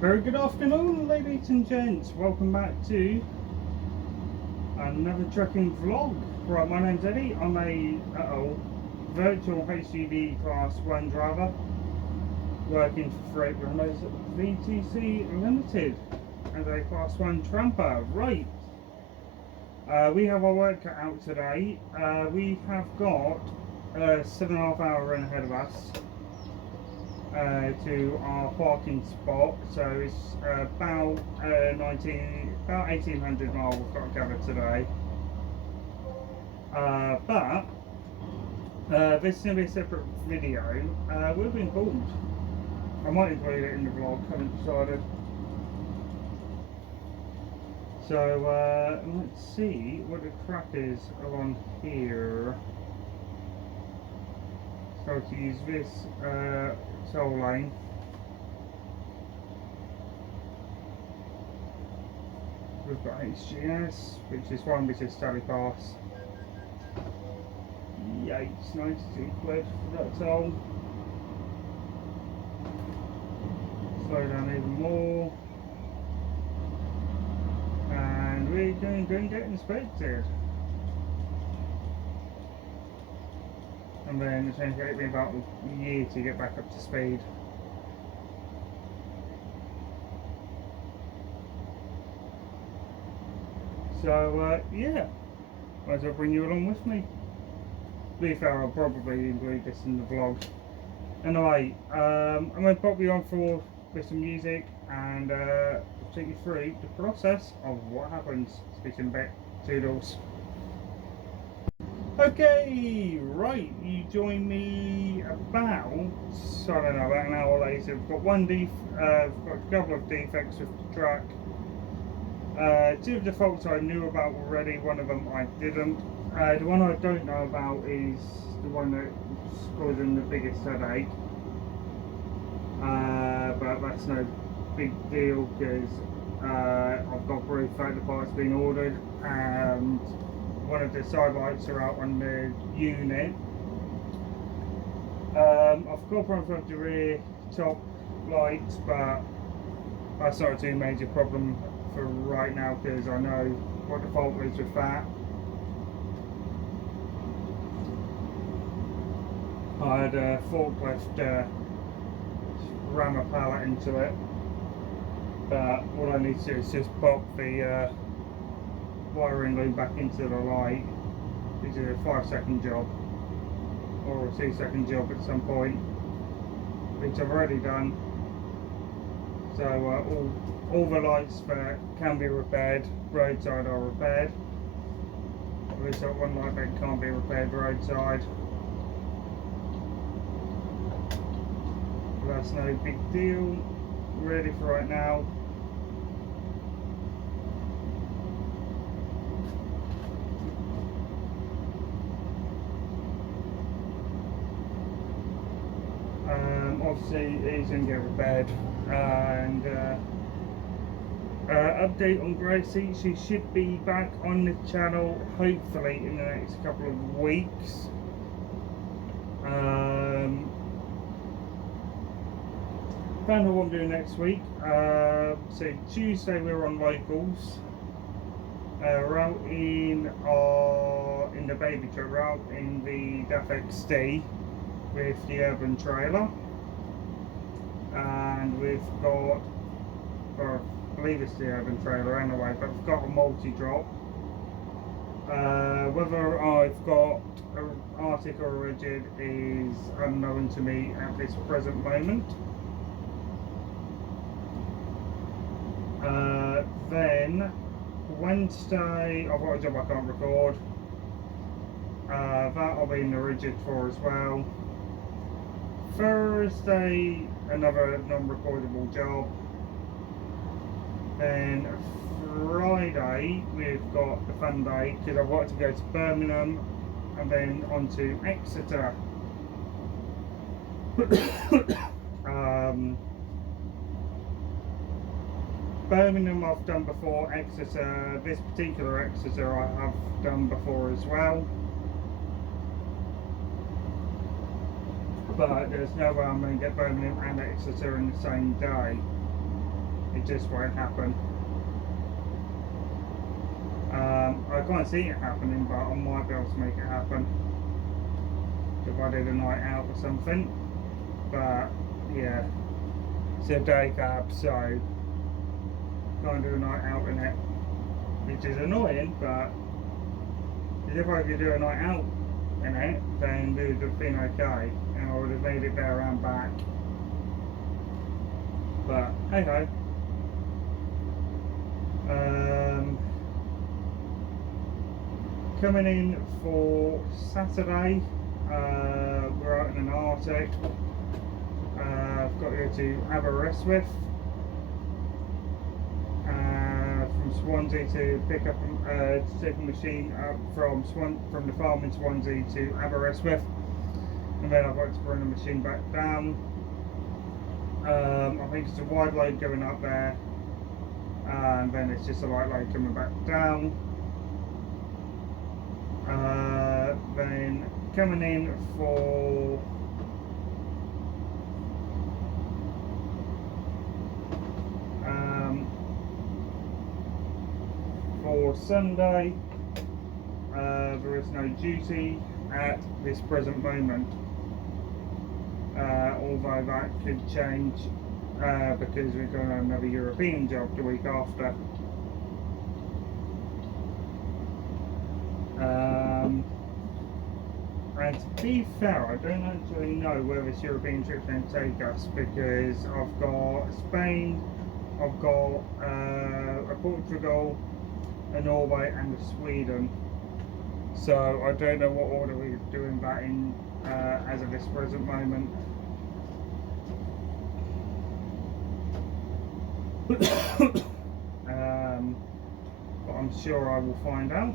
Very good afternoon, ladies and gents. Welcome back to another trekking vlog. Right, my name's Eddie. I'm a virtual HGV Class 1 driver working for Freight Runners VTC Limited as a Class 1 tramper. Right, we have our work cut out today. We have got a 7.5 hour run ahead of us to our parking spot, so it's about 1800 miles we've got to cover today. But this is going to be a separate video. We've been called. I might include it in the vlog, haven't decided. So let's see what the crack is along here. So to use this toll lane. We've got HGS, which is one which is study pass. Yikes, 92 quid for that toll. Slow down even more. And we're going to get inspected. And then it's going to take me about a year to get back up to speed. So yeah, might as well bring you along with me. To be fair, I'll probably include this in the vlog. Anyway, I'm going to pop you on with some music and take you through the process of what happens. Speaking a bit, toodles. Okay, right, you join me about, I don't know, about an hour later. We've got we've got a couple of defects with the track. Two of the faults I knew about already, one of them I didn't. The one I don't know about is the one that's causing the biggest headache. But that's no big deal because I've got proof that the part's been ordered and one of the side lights are out on the unit. I've got problems with the rear top lights, but that's not a too major problem for right now because I know what the fault is with that. I had a forklift ram a pallet into it, but what I need to do is just pop the wiring loop back into the light. It's a 5-second job or a 2-second job at some point, which I've already done. So all the lights that can be repaired roadside are repaired. At least got one light that can't be repaired roadside. But that's no big deal. Ready for right now. Obviously it's going to get repaired, and update on Gracie, she should be back on the channel hopefully in the next couple of weeks. Don't know what I'm doing next week. So Tuesday we're on locals. We're out in the baby truck, we're out in the DAF XD with the urban trailer, and we've got, or I believe it's the urban trailer anyway, but we've got a multi-drop. Whether I've got Arctic or Rigid is unknown to me at this present moment. Then Wednesday I've got a job I can't record. That I'll be in the Rigid for as well. Thursday another non-recordable job. Then Friday we've got the fun day because I've got to go to Birmingham and then on to Exeter. Birmingham I've done before, Exeter, this particular Exeter I have done before as well. But there's no way I'm going to get Birmingham and Exeter in the same day. It just won't happen. I can't see it happening, but I might be able to make it happen if I did a night out or something. But yeah, it's a day cab, so can't do a night out in it, which is annoying. But if I could do a night out in it, then it would have been okay, and I would have made it there and back. But hey ho. Coming in for Saturday, we're out in an Arctic. I've got to go to Aberystwyth from Swansea to pick up to take a machine up from the farm in Swansea to Aberystwyth, and then I've got to bring the machine back down. I think it's a wide load going up there, and then it's just a light load coming back down. Then coming in for Sunday, there is no duty at this present moment, although that could change because we're going to have another European job the week after. And to be fair, I don't actually know where this European trip's going to take us, because I've got Spain, I've got a Portugal, a Norway and a Sweden. So I don't know what order we're doing that in as of this present moment. But I'm sure I will find out.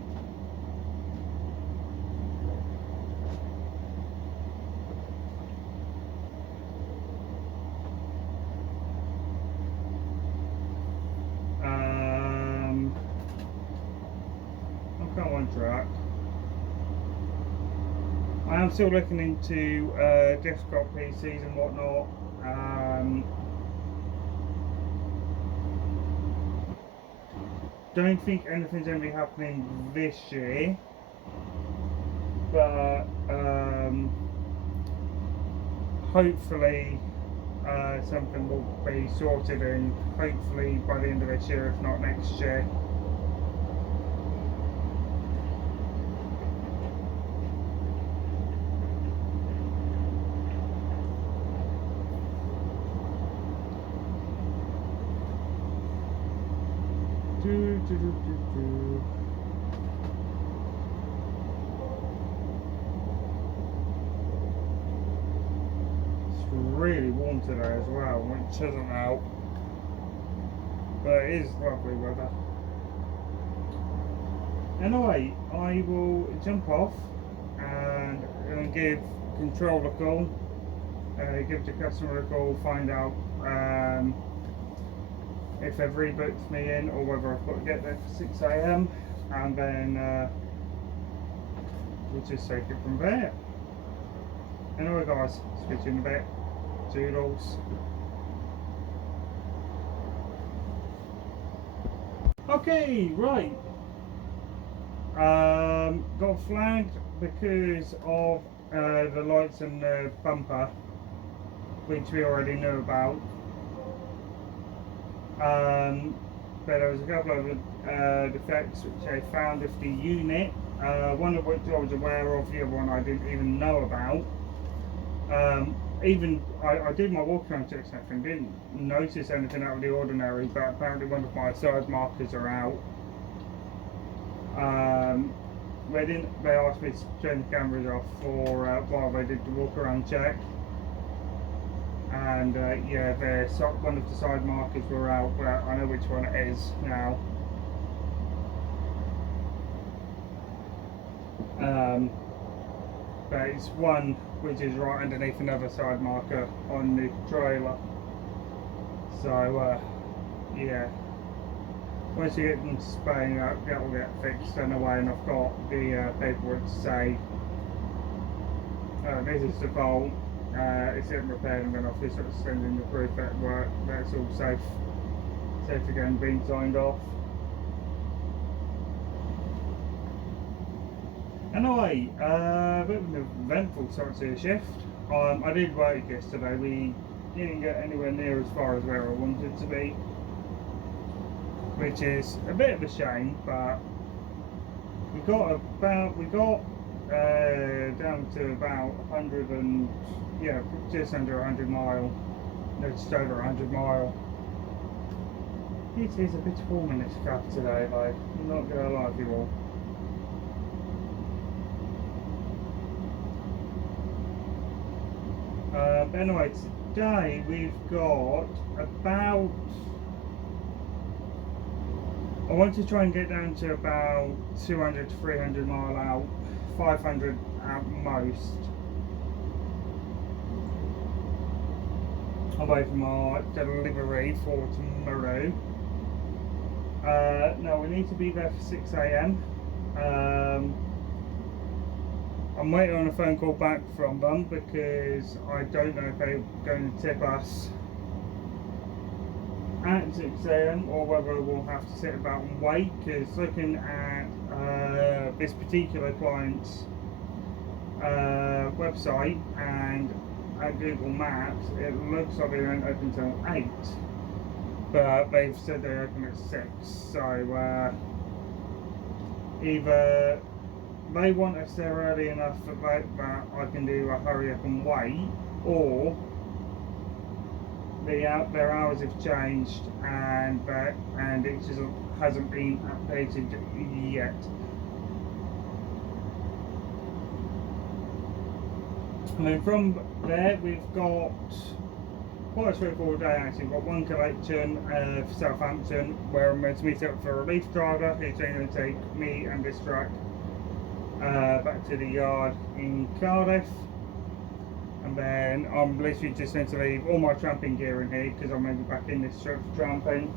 I'll go on track. I am still looking into desktop PCs and whatnot. Don't think anything's going to be happening this year, but hopefully something will be sorted in, hopefully by the end of this year, if not next year. It's really warm today as well, which isn't out, but it is lovely weather. Anyway, I will jump off and give control a call, give the customer a call, find out if they've rebooked me in or whether I've got to get there for 6 AM, and then we'll just take it from there. Anyway guys, speak to you in a bit. Toodles. Okay, right. Got flagged because of the lights and the bumper, which we already knew about. But there was a couple of defects which I found with the unit, one of which I was aware of, the other one I didn't even know about. I did my walk around checks and everything, didn't notice anything out of the ordinary, but apparently one of my side markers are out. They asked me to turn the cameras off for while they did the walk around check. And yeah, one of the side markers were out, but I know which one it is now. But it's one which is right underneath another side marker on the trailer. So yeah, once you get them to Spain, that will get fixed anyway, and I've got the paperwork to say this is the fault. It's getting repaired, and then I'll just sort of send in the proof that it's all safe. safety again being signed off. Anyway, a bit of an eventful start to the shift. I did work yesterday. We didn't get anywhere near as far as where I wanted to be, which is a bit of a shame, but we got down to about 100 and just under 100 mile, no, just over 100 mile. It is a bit warm in this car today, though. I'm not gonna lie to you all. Anyway, today we've got about, I want to try and get down to about 200 to 300 mile out, 500 at most, away from our delivery for tomorrow. No, we need to be there for 6 AM. I'm waiting on a phone call back from them because I don't know if they're going to tip us at 6 AM or whether we'll have to sit about and wait, because looking at this particular client's website and at Google Maps, it looks like they don't open till 8, but they've said they open at 6, so either they want us there early enough that I can do a hurry up and wait, or their hours have changed and it just hasn't been updated yet. And then from there we've got quite a straightforward day actually. We've got one collection for Southampton where I'm going to meet up for a relief driver who's going to take me and this truck back to the yard in Cardiff, and then I'm literally just going to leave all my tramping gear in here because I'm maybe back in this truck for tramping.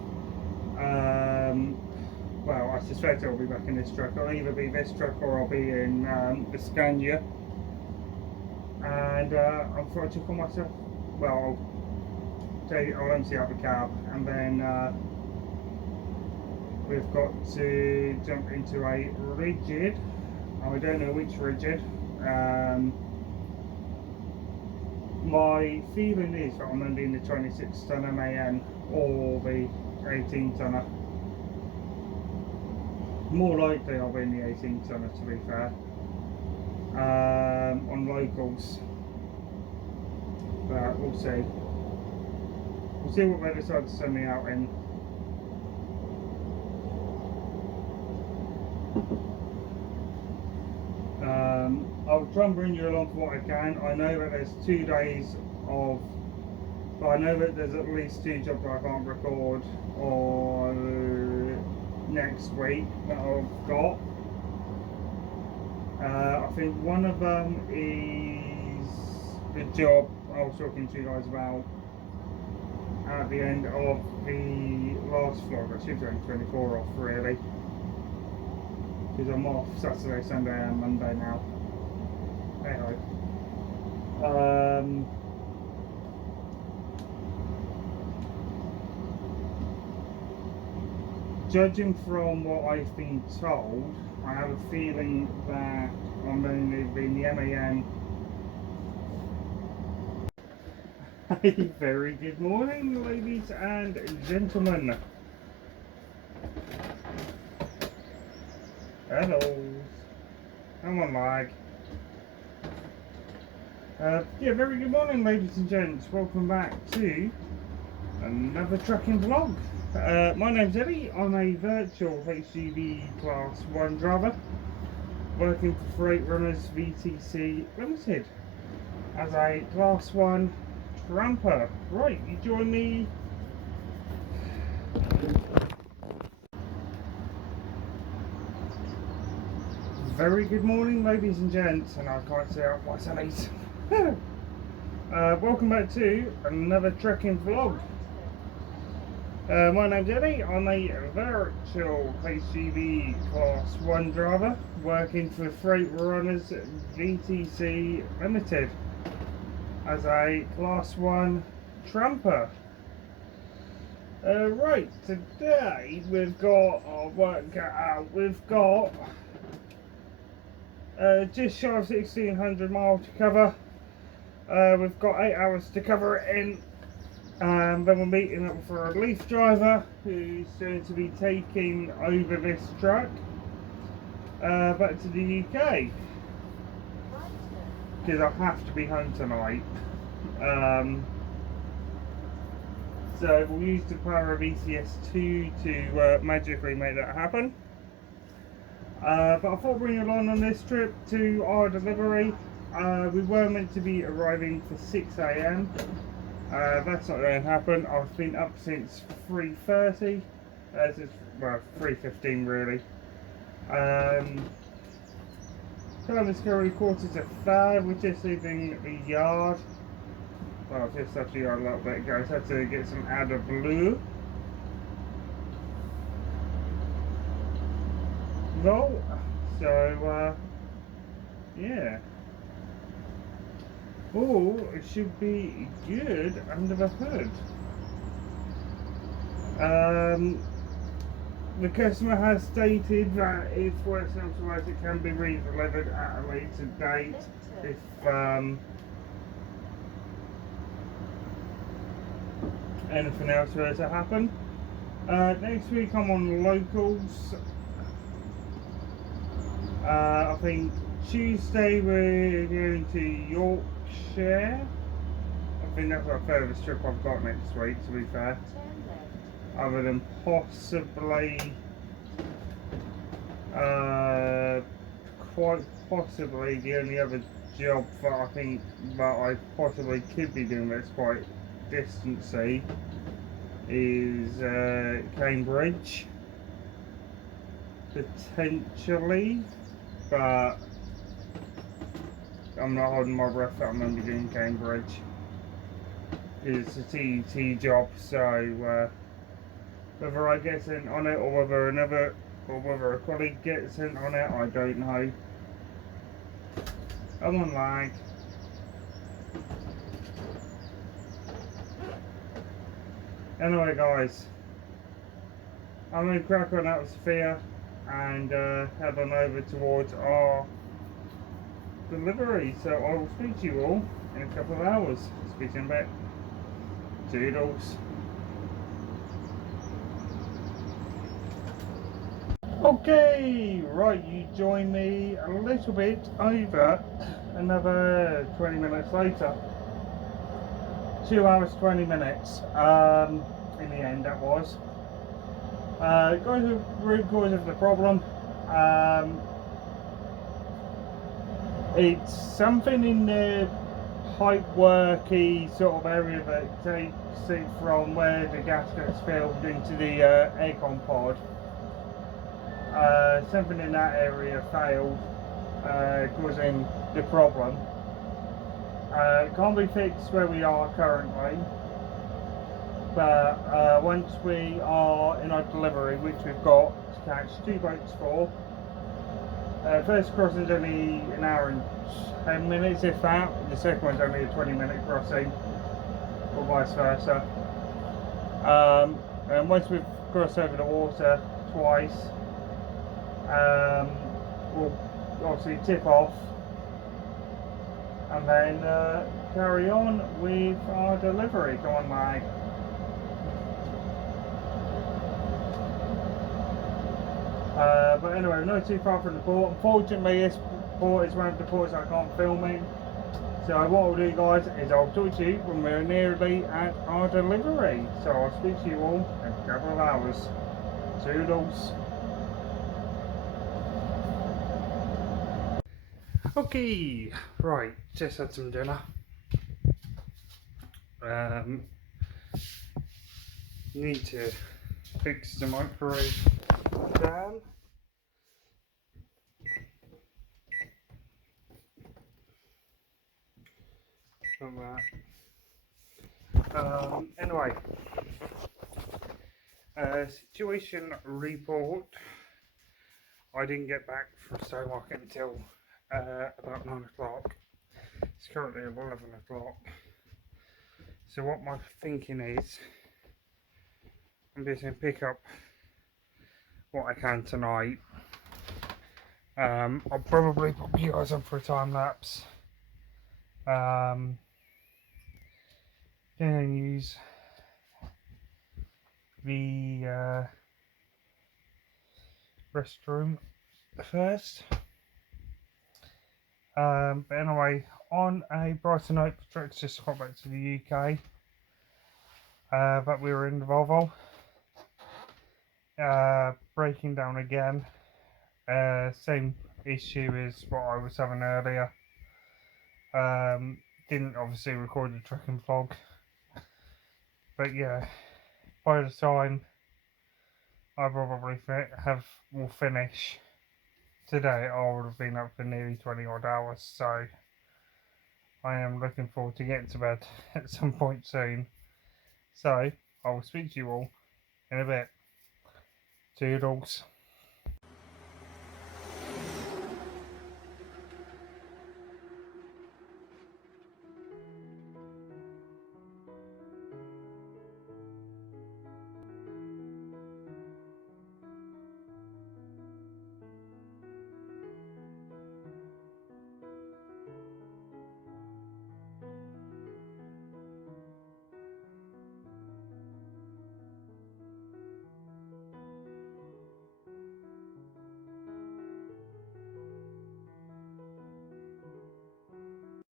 Well, I suspect I'll be back in this truck. I'll either be this truck or I'll be in the Scania, and I'm trying to call myself, well, I'll empty out the cab, and then we've got to jump into a rigid. I don't know which rigid. My feeling is that I'm going to be in the 26 tonner MAN or the 18 tonner. More likely I'll be in the 18 tonner, to be fair, on locals, but we'll see. We'll see what they decide to send me out in. I'll try and bring you along for what I can. I know that there's 2 days of, but I know that there's at least 2 jobs I can't record on next week that I've got. I think one of them is the job I was talking to you guys about at the end of the last vlog. I should be doing 24 off really, because I'm off Saturday, Sunday and Monday now. Anyway, judging from what I've been told, I have a feeling that I'm going to be in the MAN. A very good morning, ladies and gentlemen. Hello. Come on, lag. Yeah, very good morning, ladies and gents. Welcome back to another trucking vlog. My name's Eddie. I'm a virtual HGV Class 1 driver working for Freight Runners VTC Limited as a Class 1 tramper. Right, you join me. Very good morning, ladies and gents, and I can't say out my sallies. Welcome back to another trekking vlog. My name's Eddie. I'm a virtual HGV Class 1 driver working for Freight Runners VTC Limited as a Class 1 tramper. Right, today we've got our work cut out. We've got just shy of 1600 miles to cover. We've got 8 hours to cover it in. Then we're meeting up for a relief driver who's going to be taking over this truck back to the UK. Because I have to be home tonight. So we'll use the power of ECS2 to magically make that happen. But I thought bring along on this trip to our delivery. We were meant to be arriving for 6 AM. That's not going to happen. I've been up since 3:30. Well, 3:15 really. Time is currently 4:45. We're just leaving the yard. Well, I've just left the yard a little bit ago. So I had to get some adder blue. No. So, yeah. Oh, it should be good under the hood. The customer has stated that if worse comes to worse, it can be re-delivered at a later date if anything else were to happen. Next week I'm on locals. I think Tuesday we're going to Yorkshire. I think that's our furthest trip I've got next week, to be fair. Other than possibly, quite possibly the only other job that I think that I possibly could be doing that's quite distancy is Cambridge, potentially, but I'm not holding my breath that I'm going to be doing Cambridge. It's a TET job, so whether I get sent on it or whether a colleague gets sent on it, I don't know. I'm on lag. Anyway guys, I'm going to crack on out of Sophia and head on over towards our delivery. So I will speak to you all in a couple of hours. Speak to you in a bit. Toodles. Okay, right, you join me a little bit over another 20 minutes later. 2 hours 20 minutes in the end that was. Going to the root cause of the problem. It's something in the pipe worky sort of area that takes it from where the gas gets filled into the aircon pod. Something in that area failed, causing the problem. It can't be fixed where we are currently, but once we are in our delivery, which we've got to catch 2 boats for, first crossing is only an hour and 10 minutes if that, the second one's only a 20-minute crossing, or vice versa. And once we've crossed over the water twice, we'll obviously tip off and then carry on with our delivery. Come on, Mike. But anyway, we're not too far from the port. Unfortunately, this port is one of the ports I can't film in. So what I'll do, guys, is I'll talk to you when we're nearly at our delivery. So I'll speak to you all in a couple of hours. Toodles. Okay, right, just had some dinner. Need to fix the microwave down. From that. Anyway, situation report. I didn't get back from Stowmarket until about 9 o'clock. It's currently 11 o'clock. So what my thinking is, I'm just going to pick up what I can tonight. I'll probably put you guys up for a time lapse. Gonna use the restroom first. But anyway, on a brighter note, Trex just got back to the UK. But we were in the Volvo. Breaking down again. Same issue as what I was having earlier. Didn't obviously record the trucking vlog. But yeah, by the time I probably will finish today, I would have been up for nearly 20 odd hours. So I am looking forward to getting to bed at some point soon. So I will speak to you all in a bit. Toodles.